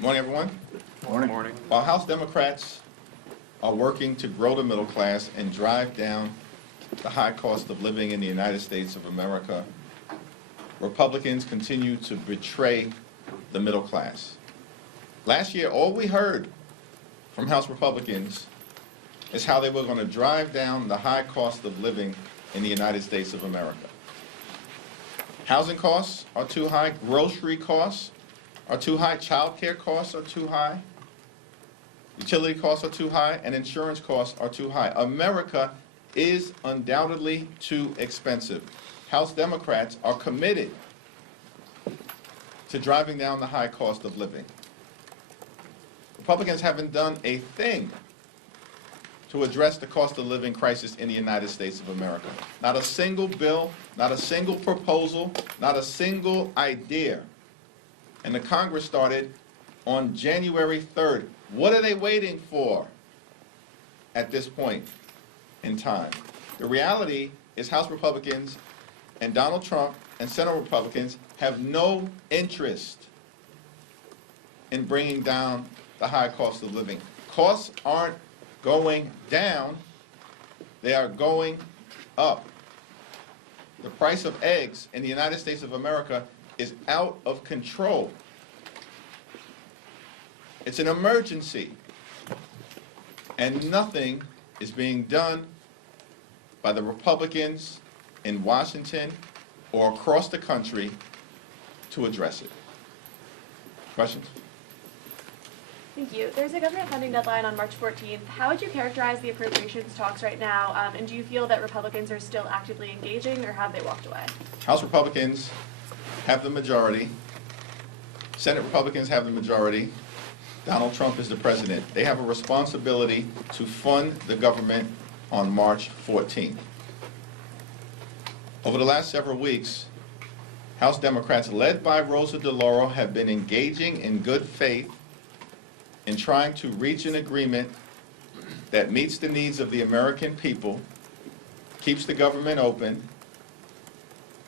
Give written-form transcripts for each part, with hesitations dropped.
Morning, everyone. Morning. While House Democrats are working to grow the middle class and drive down the high cost of living in the United States of America, Republicans continue to betray the middle class. Last year, all we heard from House Republicans is how they were going to drive down the high cost of living in the United States of America. Housing costs are too high, grocery costs are too high, child care costs are too high, utility costs are too high, and insurance costs are too high. America is undoubtedly too expensive. House Democrats are committed to driving down the high cost of living. Republicans haven't done a thing to address the cost of living crisis in the United States of America. Not a single bill, not a single proposal, not a single idea. And the Congress started on January 3rd. What are they waiting for at this point in time? The reality is House Republicans and Donald Trump and Senate Republicans have no interest in bringing down the high cost of living. Costs aren't going down, they are going up. The price of eggs in the United States of America is out of control. It's an emergency, and nothing is being done by the Republicans in Washington or across the country to address it. Questions? Thank you. There's a government funding deadline on March 14th. How would you characterize the appropriations talks right now, and do you feel that Republicans are still actively engaging, or have they walked away? House Republicans have the majority. Senate Republicans have the majority. Donald Trump is the president. They have a responsibility to fund the government on March 14th. Over the last several weeks, House Democrats, led by Rosa DeLauro, have been engaging in good faith in trying to reach an agreement that meets the needs of the American people, keeps the government open,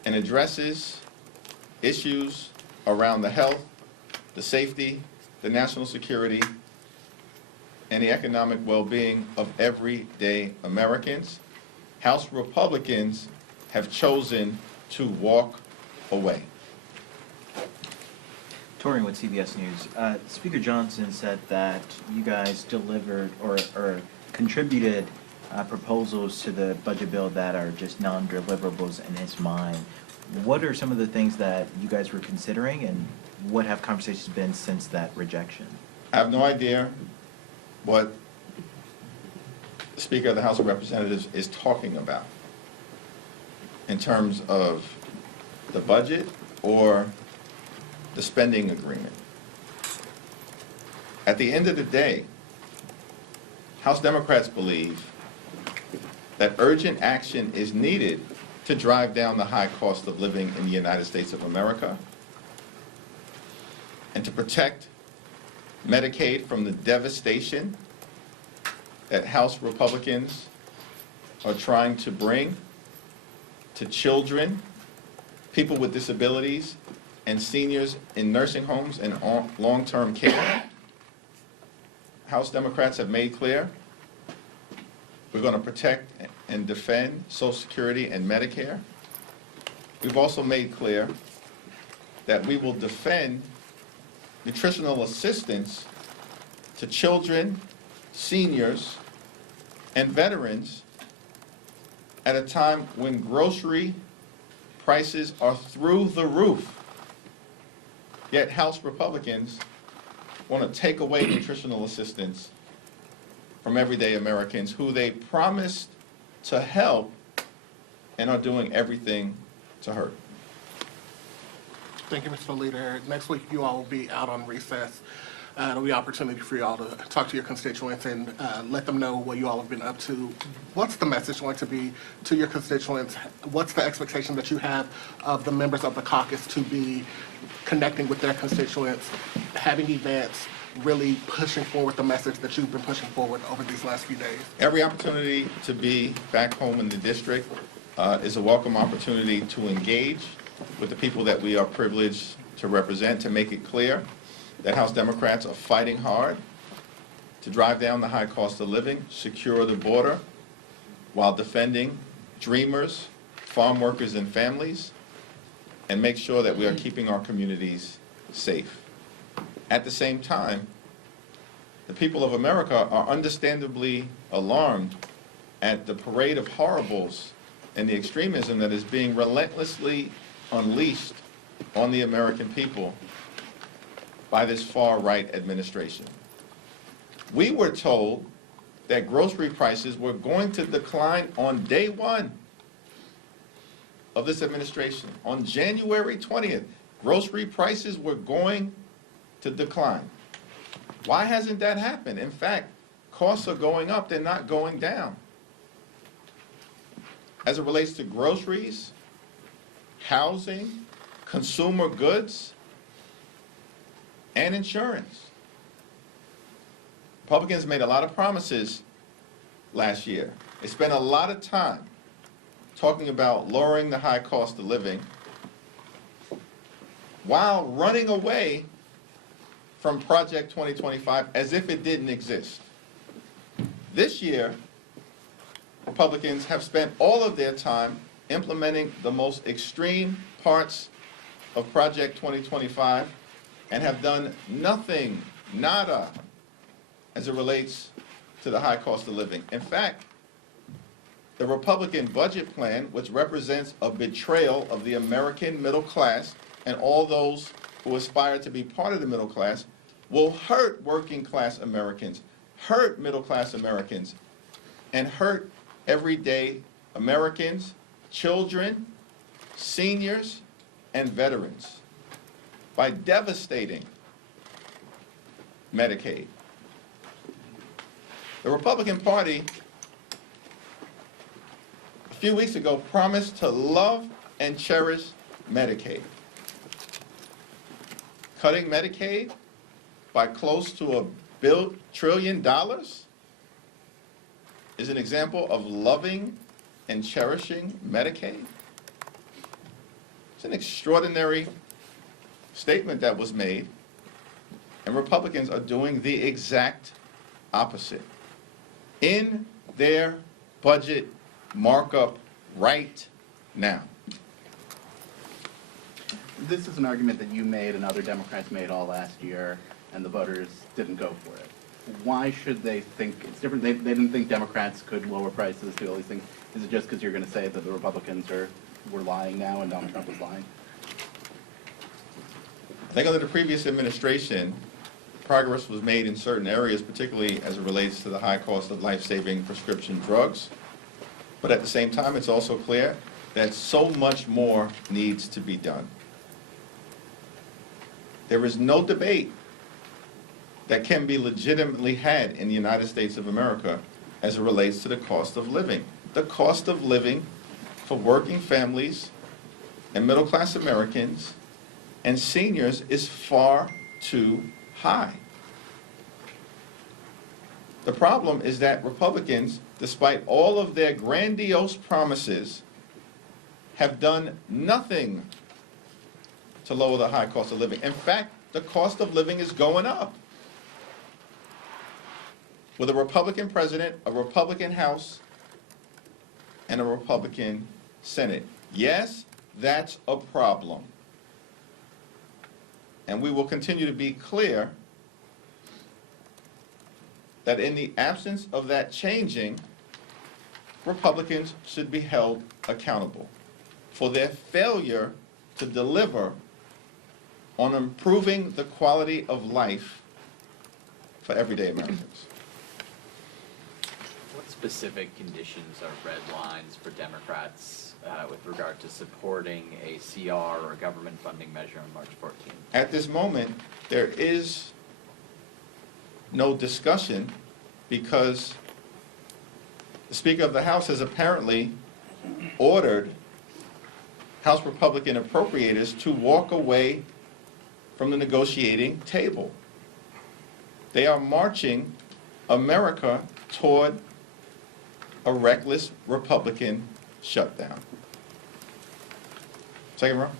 and addresses issues around the health, the safety, the national security, and the economic well-being of everyday Americans. House Republicans have chosen to walk away. Touring with CBS News. Speaker Johnson said that you guys delivered or contributed proposals to the budget bill that are just non-deliverables in his mind. What are some of the things that you guys were considering, and what have conversations been since that rejection? I have no idea what the Speaker of the House of Representatives is talking about in terms of the budget or the spending agreement. At the end of the day, House Democrats believe that urgent action is needed to drive down the high cost of living in the United States of America and to protect Medicaid from the devastation that House Republicans are trying to bring to children, people with disabilities, and seniors in nursing homes and long-term care. House Democrats have made clear we're going to protect and defend Social Security and Medicare. We've also made clear that we will defend nutritional assistance to children, seniors, and veterans at a time when grocery prices are through the roof. Yet House Republicans want to take away nutritional assistance from everyday Americans who they promised to help and are doing everything to hurt. Thank you, Mr. Leader. Next week, you all will be out on recess. It'll be an opportunity for you all to talk to your constituents and let them know what you all have been up to. What's the message going to be to your constituents? What's the expectation that you have of the members of the caucus to be connecting with their constituents, having events, really pushing forward the message that you've been pushing forward over these last few days? Every opportunity to be back home in the district is a welcome opportunity to engage with the people that we are privileged to represent, to make it clear that House Democrats are fighting hard to drive down the high cost of living, secure the border, while defending dreamers, farm workers, and families, and make sure that we are keeping our communities safe. At the same time, the people of America are understandably alarmed at the parade of horribles and the extremism that is being relentlessly unleashed on the American people by this far-right administration. We were told that grocery prices were going to decline on day one of this administration. On January 20th, grocery prices were going to decline. Why hasn't that happened? In fact, costs are going up, they're not going down. As it relates to groceries, housing, consumer goods, and insurance. Republicans made a lot of promises last year. They spent a lot of time talking about lowering the high cost of living while running away from Project 2025 as if it didn't exist. This year, Republicans have spent all of their time implementing the most extreme parts of Project 2025 and have done nothing, nada, as it relates to the high cost of living. In fact, the Republican budget plan, which represents a betrayal of the American middle class and all those who aspire to be part of the middle class, will hurt working class Americans, hurt middle class Americans, and hurt everyday Americans, children, seniors, and veterans by devastating Medicaid. The Republican Party a few weeks ago promised to love and cherish Medicaid. Cutting Medicaid by close to $1 trillion is an example of loving and cherishing Medicaid. It's an extraordinary statement that was made, and Republicans are doing the exact opposite. In their budget markup right now. This is an argument that you made and other Democrats made all last year, and the voters didn't go for it. Why should they think it's different? They didn't think Democrats could lower prices, do all these things. Is it just because you're going to say that the Republicans were lying now and Donald Trump was lying? I think under the previous administration, progress was made in certain areas, particularly as it relates to the high cost of life-saving prescription drugs. But at the same time, it's also clear that so much more needs to be done. There is no debate that can be legitimately had in the United States of America as it relates to the cost of living. The cost of living for working families and middle-class Americans and seniors is far too high. The problem is that Republicans, despite all of their grandiose promises, have done nothing to lower the high cost of living. In fact, the cost of living is going up. With a Republican president, a Republican House, and a Republican Senate. Yes, that's a problem. And we will continue to be clear that in the absence of that changing, Republicans should be held accountable for their failure to deliver on improving the quality of life for everyday Americans. What specific conditions are red lines for Democrats with regard to supporting a CR or a government funding measure on March 14th? At this moment, there is no discussion because the Speaker of the House has apparently ordered House Republican appropriators to walk away from the negotiating table. They are marching America toward a reckless Republican shutdown. Second row.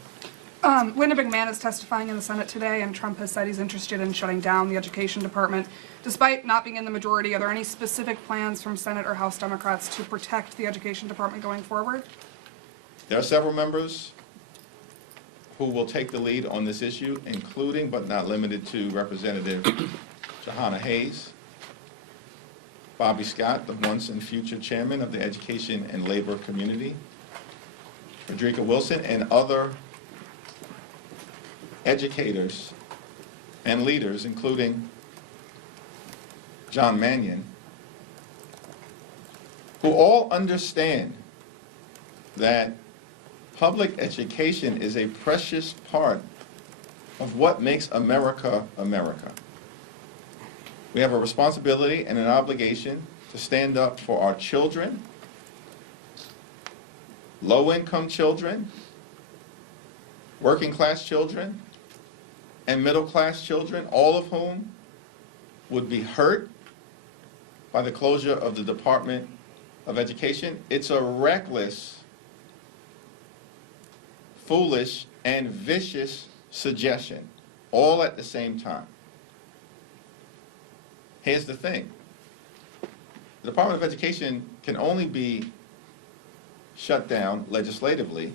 Linda McMahon is testifying in the Senate today, and Trump has said he's interested in shutting down the education department. Despite not being in the majority, are there any specific plans from Senate or House Democrats to protect the education department going forward? There are several members who will take the lead on this issue, including but not limited to Representative Jahana Hayes, Bobby Scott, the once and future chairman of the Education and Labor Community, Frederica Wilson, and other educators and leaders, including John Mannion, who all understand that public education is a precious part of what makes America, America. We have a responsibility and an obligation to stand up for our children, low-income children, working-class children, and middle-class children, all of whom would be hurt by the closure of the Department of Education. It's a reckless, foolish, and vicious suggestion, all at the same time. Here's the thing. The Department of Education can only be shut down legislatively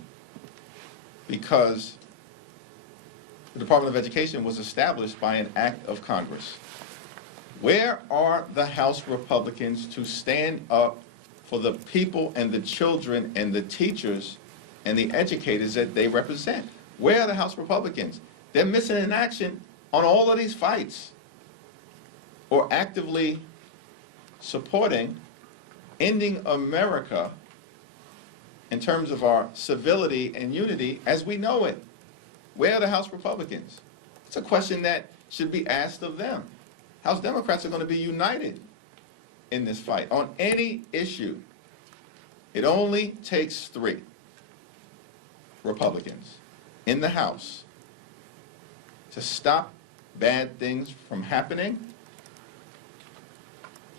because the Department of Education was established by an act of Congress. Where are the House Republicans to stand up for the people and the children and the teachers and the educators that they represent? Where are the House Republicans? They're missing in action on all of these fights, or actively supporting ending America in terms of our civility and unity as we know it. Where are the House Republicans? It's a question that should be asked of them. House Democrats are going to be united in this fight on any issue. It only takes 3 Republicans in the House to stop bad things from happening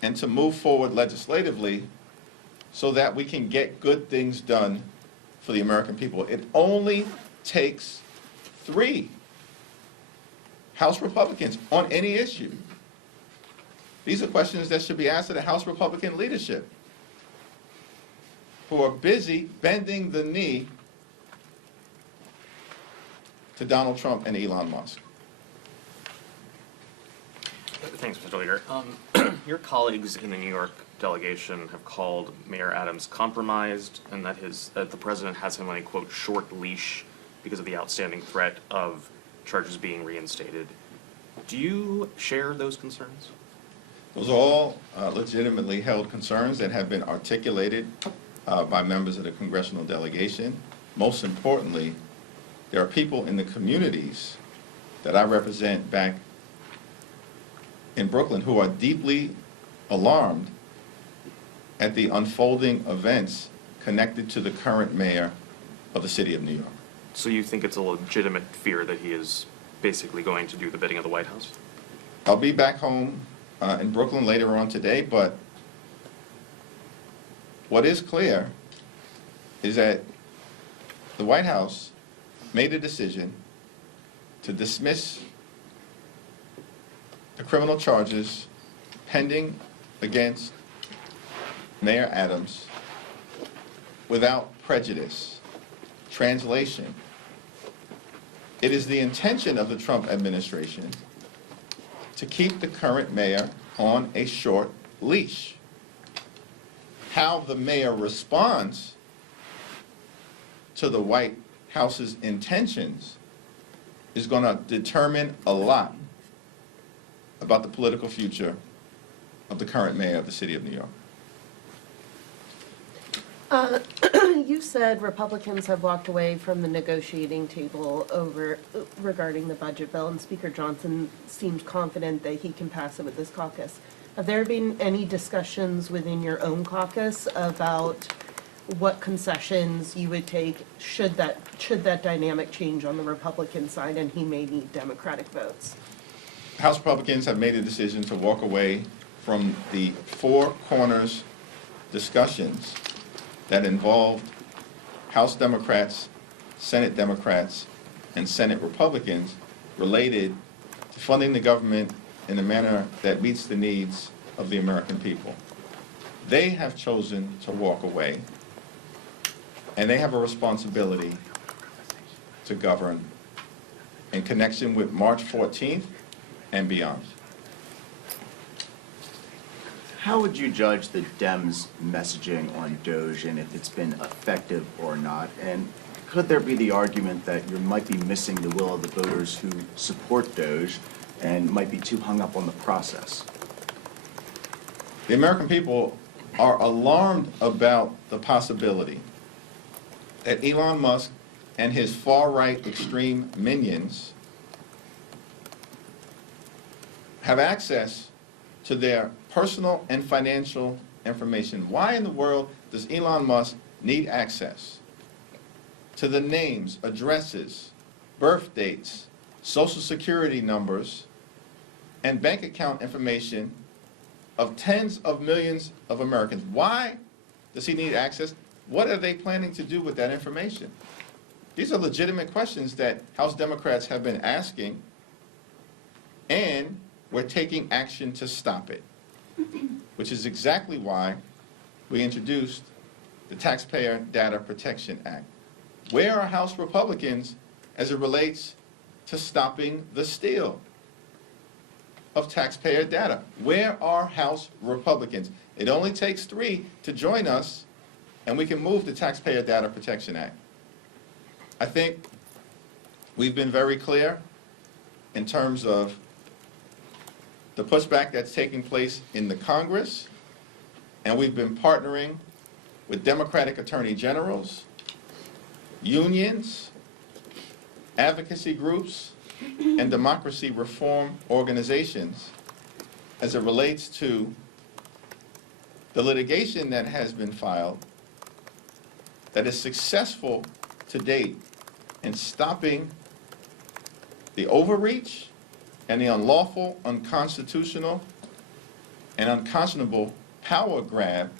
and to move forward legislatively so that we can get good things done for the American people. It only takes 3 House Republicans on any issue. These are questions that should be asked of the House Republican leadership, who are busy bending the knee to Donald Trump and Elon Musk. Thanks, Mr. Leader. Your colleagues in the New York delegation have called Mayor Adams compromised, and that the president has him on a, quote, short leash because of the outstanding threat of charges being reinstated. Do you share those concerns? Those are all legitimately held concerns that have been articulated by members of the congressional delegation. Most importantly, there are people in the communities that I represent back in Brooklyn who are deeply alarmed at the unfolding events connected to the current mayor of the city of New York. So you think it's a legitimate fear that he is basically going to do the bidding of the White House? I'll be back home in Brooklyn later on today, but what is clear is that the White House made a decision to dismiss the criminal charges pending against Mayor Adams without prejudice. Translation: it is the intention of the Trump administration to keep the current mayor on a short leash. How the mayor responds to the White House's intentions is going to determine a lot about the political future of the current mayor of the city of New York. You said Republicans have walked away from the negotiating table regarding the budget bill, and Speaker Johnson seems confident that he can pass it with this caucus. Have there been any discussions within your own caucus about what concessions you would take should that dynamic change on the Republican side and he may need Democratic votes? House Republicans have made a decision to walk away from the four corners discussions that involved House Democrats, Senate Democrats, and Senate Republicans related to funding the government in a manner that meets the needs of the American people. They have chosen to walk away, and they have a responsibility to govern in connection with March 14th and beyond. How would you judge the Dems' messaging on Doge and if it's been effective or not? And could there be the argument that you might be missing the will of the voters who support Doge and might be too hung up on the process? The American people are alarmed about the possibility that Elon Musk and his far-right extreme minions have access to their personal and financial information. Why in the world does Elon Musk need access to the names, addresses, birth dates, social security numbers, and bank account information of tens of millions of Americans? Why does he need access? What are they planning to do with that information? These are legitimate questions that House Democrats have been asking, and we're taking action to stop it, which is exactly why we introduced the Taxpayer Data Protection Act. Where are House Republicans as it relates to stopping the steal of taxpayer data? Where are House Republicans? It only takes 3 to join us, and we can move the Taxpayer Data Protection Act. I think we've been very clear in terms of the pushback that's taking place in the Congress, and we've been partnering with Democratic attorney generals, unions, advocacy groups, and democracy reform organizations as it relates to the litigation that has been filed that is successful to date in stopping the overreach and the unlawful, unconstitutional, and unconscionable power grab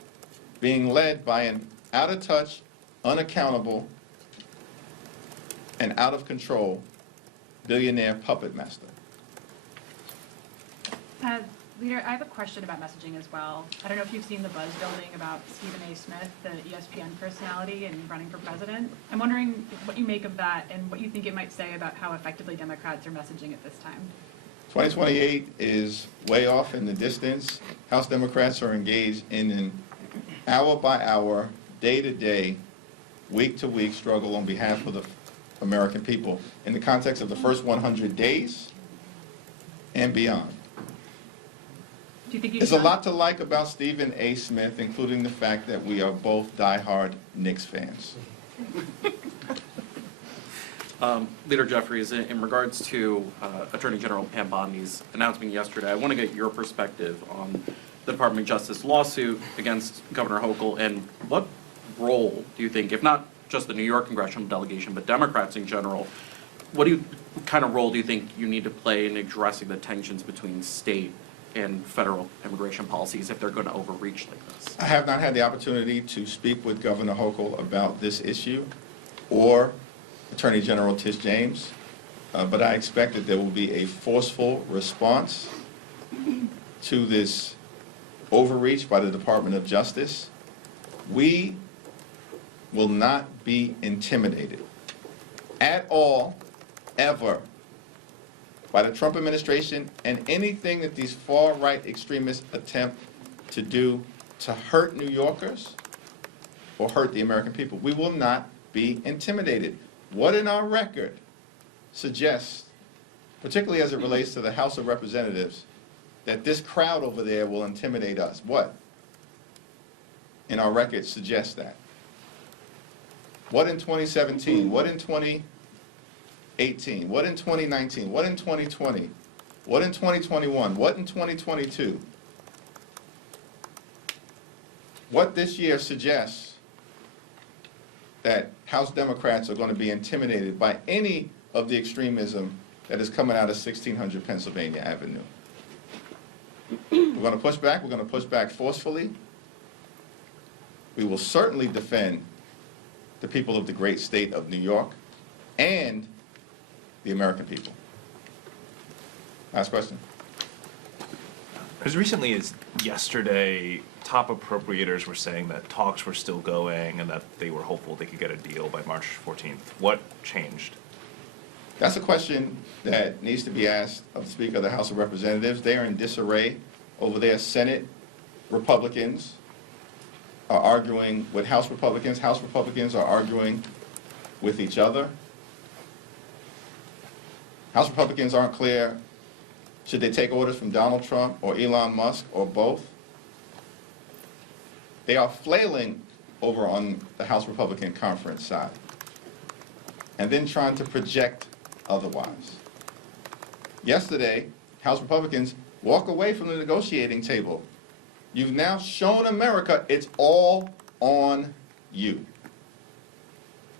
being led by an out-of-touch, unaccountable, and out-of-control billionaire puppet master. Leader, I have a question about messaging as well. I don't know if you've seen the buzz building about Stephen A. Smith, the ESPN personality, and running for president. I'm wondering what you make of that and what you think it might say about how effectively Democrats are messaging at this time. 2028 is way off in the distance. House Democrats are engaged in an hour-by-hour, day-to-day, week-to-week struggle on behalf of the American people in the context of the first 100 days and beyond. Do you think There's a lot to like about Stephen A. Smith, including the fact that we are both diehard Knicks fans. Leader Jeffries, in regards to Attorney General Pam Bondi's announcement yesterday, I want to get your perspective on the Department of Justice lawsuit against Governor Hochul, and what role do you think, if not just the New York congressional delegation, but Democrats in general, what kind of role do you think you need to play in addressing the tensions between state and federal immigration policies if they're going to overreach like this? I have not had the opportunity to speak with Governor Hochul about this issue or Attorney General Tish James, but I expect that there will be a forceful response to this overreach by the Department of Justice. We will not be intimidated at all, ever, by the Trump administration and anything that these far-right extremists attempt to do to hurt New Yorkers or hurt the American people. We will not be intimidated. What in our record suggests, particularly as it relates to the House of Representatives, that this crowd over there will intimidate us? What in our record suggests that? What in 2017? What in 2018? What in 2019? What in 2020? What in 2021? What in 2022? What this year suggests that House Democrats are going to be intimidated by any of the extremism that is coming out of 1600 Pennsylvania Avenue? We're going to push back. We're going to push back forcefully. We will certainly defend the people of the great state of New York, and the American people. Last question. As recently as yesterday, top appropriators were saying that talks were still going and that they were hopeful they could get a deal by March 14th. What changed? That's a question that needs to be asked of the Speaker of the House of Representatives. They are in disarray over there. Senate Republicans are arguing with House Republicans. House Republicans are arguing with each other. House Republicans aren't clear, should they take orders from Donald Trump or Elon Musk or both? They are flailing over on the House Republican conference side and then trying to project otherwise. Yesterday, House Republicans walk away from the negotiating table. You've now shown America it's all on you.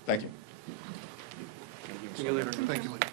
Thank you. Thank you, Lee.